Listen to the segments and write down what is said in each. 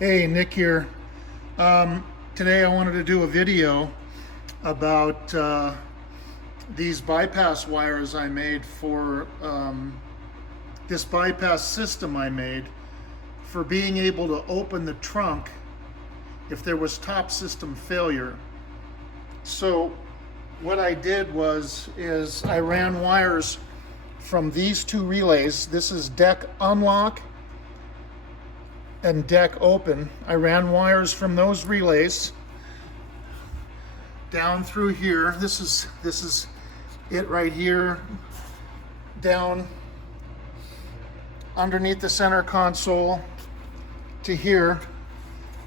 Hey, Nick here. Today I wanted to do a video about these bypass wires I made for this bypass system I made for being able to open the trunk if there was top system failure. So what I did is I ran wires from these two relays. This is deck unlock and deck open. I ran wires from those relays down through here. This is it right here, down underneath the center console to here,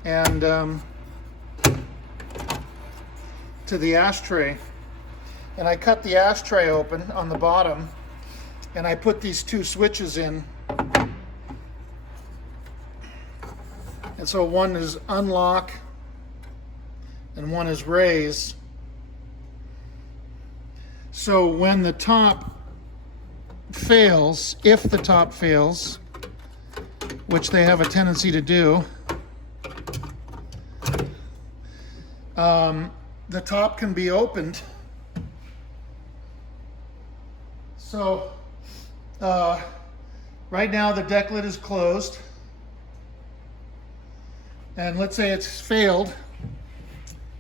and to the ashtray. And I cut the ashtray open on the bottom, and I put these two switches in. And so one is unlock and one is raise. So when the top fails, if the top fails, which they have a tendency to do, the top can be opened. So right now the deck lid is closed. And let's say it's failed.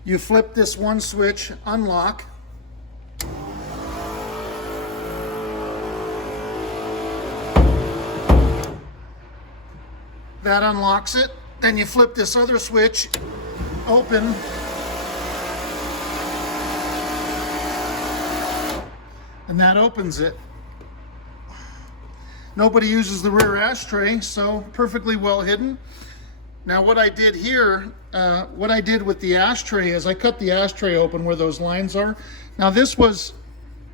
You flip this one switch, unlock. That unlocks it. Then you flip this other switch, open. And that opens it. Nobody uses the rear ashtray, so perfectly well hidden. Now what I did here, what I did with the ashtray is I cut the ashtray open where those lines are. Now this was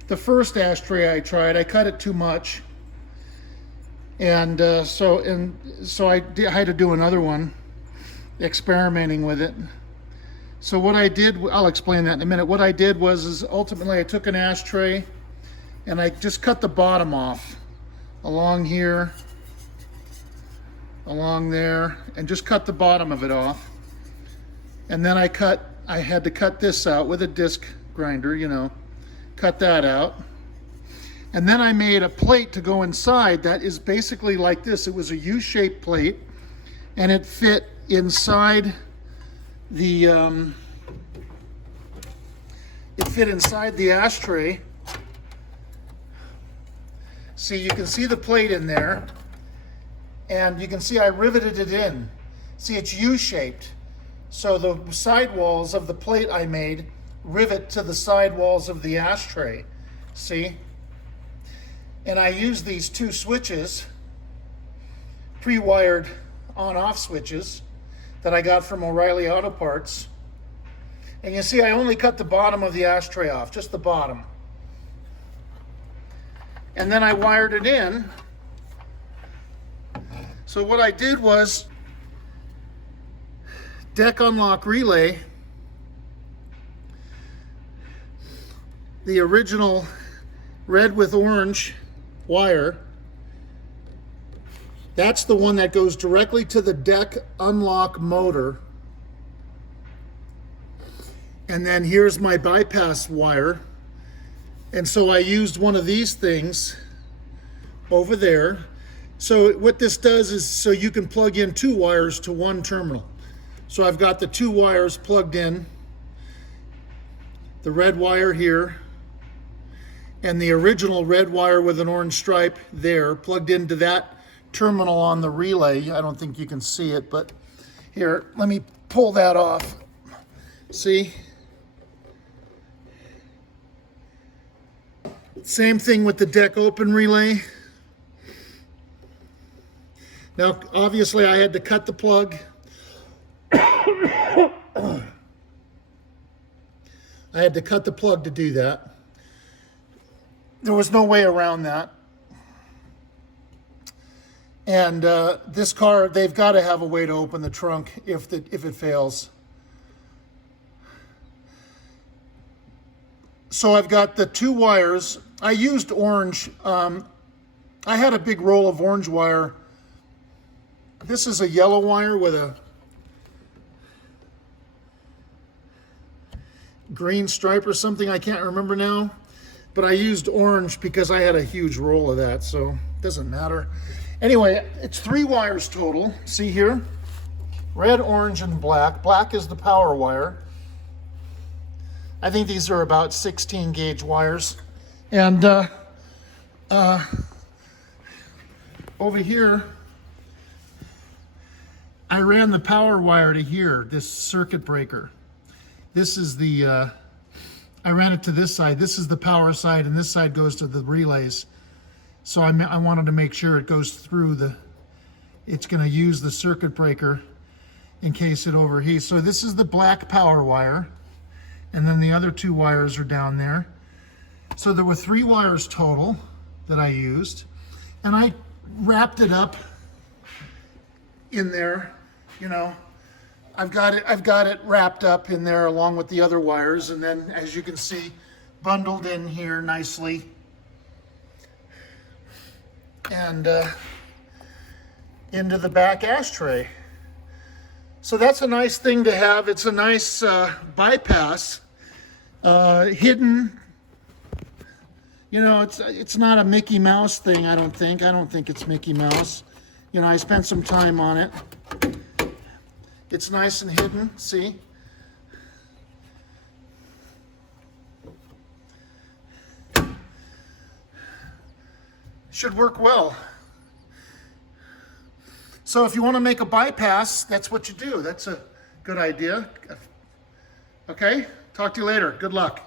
the first ashtray I tried. I cut it too much. And so I had to do another one, experimenting with it. So what I did, I'll explain that in a minute. What I did is ultimately I took an ashtray and I just cut the bottom off along here, along there, and just cut the bottom of it off. And then I had to cut this out with a disc grinder, you know, cut that out. And then I made a plate to go inside that is basically like this. It was a U-shaped plate, and it fit inside the ashtray. See, you can see the plate in there. And you can see I riveted it in. See, it's U-shaped. So the side walls of the plate I made rivet to the side walls of the ashtray. See? And I used these two switches, pre-wired on-off switches that I got from O'Reilly Auto Parts. And you see I only cut the bottom of the ashtray off, just the bottom. And then I wired it in. So what I did was deck unlock relay, the original red with orange wire, that's the one that goes directly to the deck unlock motor. And then here's my bypass wire. And so I used one of these things over there. So what this does is so you can plug in two wires to one terminal. So I've got the two wires plugged in, the red wire here, and the original red wire with an orange stripe there, plugged into that terminal on the relay. I don't think you can see it, but here, let me pull that off. See? Same thing with the deck open relay. Now, obviously, I had to cut the plug. I had to cut the plug to do that. There was no way around that. And this car, they've got to have a way to open the trunk if it fails. So I've got the two wires. I used orange. I had a big roll of orange wire. This is a yellow wire with a green stripe or something. I can't remember now. But I used orange because I had a huge roll of that, so it doesn't matter. Anyway, it's 3 wires total. See here? Red, orange, and black. Black is the power wire. I think these are about 16 gauge wires. And over here, I ran the power wire to here, this circuit breaker. This is the, I ran it to this side. This is the power side, and this side goes to the relays. So I wanted to make sure it goes through it's gonna use the circuit breaker in case it overheats. So this is the black power wire, and then the other 2 wires are down there. So there were 3 wires total that I used, and I wrapped it up in there, you know. I've got it wrapped up in there along with the other wires, and then as you can see, bundled in here nicely. And into the back ashtray. So that's a nice thing to have. It's a nice bypass, hidden. You know, it's not a Mickey Mouse thing, I don't think. I don't think it's Mickey Mouse. You know, I spent some time on it. It's nice and hidden, see? Should work well. So if you want to make a bypass, that's what you do. That's a good idea. Okay, talk to you later. Good luck.